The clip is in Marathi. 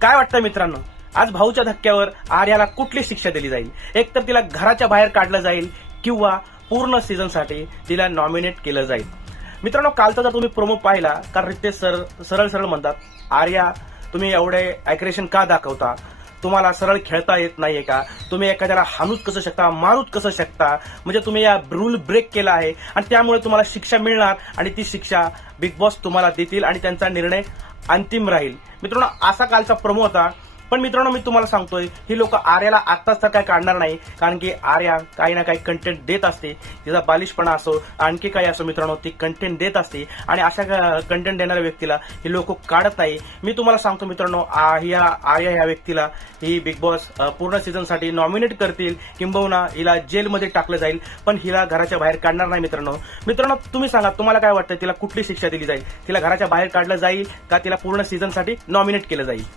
काय वाटतं मित्रांनो, आज भाऊच्या धक्क्यावर आर्याला कुठली शिक्षा दिली जाईल? एक तर तिला घराच्या बाहेर काढलं जाईल किंवा पूर्ण सीझनसाठी तिला नॉमिनेट केलं जाईल. मित्रांनो, कालचा जर तुम्ही प्रोमो पाहिला, कारण रितेश सर सरळ म्हणतात, आर्या तुम्ही एवढे अॅग्रेशन का दाखवता? तुम्हाला सरळ खेळता येत नाहीये का? तुम्ही एखाद्याला हाणूच कसं शकता, मारूच कसं शकता? म्हणजे तुम्ही या रूल ब्रेक केला आहे आणि त्यामुळे तुम्हाला शिक्षा मिळणार आणि ती शिक्षा बिग बॉस तुम्हाला देतील आणि त्यांचा निर्णय अंतिम राहील. मित्रांनो, असा कालचा प्रोमो होता. पण मित्रांनो, मी तुम्हाला सांगतोय, ही लोक आर्याला आत्ताच तर काय काढणार नाही, कारण की आर्या काही ना काही कंटेंट देत असते. तिचा बालिशपणा असो, आणखी काही असो मित्रांनो, ती कंटेंट देत असते आणि अशा कंटेंट देणाऱ्या व्यक्तीला ही लोक काढत नाही. मी तुम्हाला सांगतो मित्रांनो, आर्या या व्यक्तीला ही बिग बॉस पूर्ण सीझनसाठी नॉमिनेट करतील, किंबहुना हिला जेलमध्ये टाकलं जाईल, पण हिला घराच्या बाहेर काढणार नाही. मित्रांनो, तुम्ही सांगा, तुम्हाला काय वाटतं, तिला कुठली शिक्षा दिली जाईल? तिला घराच्या बाहेर काढलं जाईल का तिला पूर्ण सीझनसाठी नॉमिनेट केलं जाईल?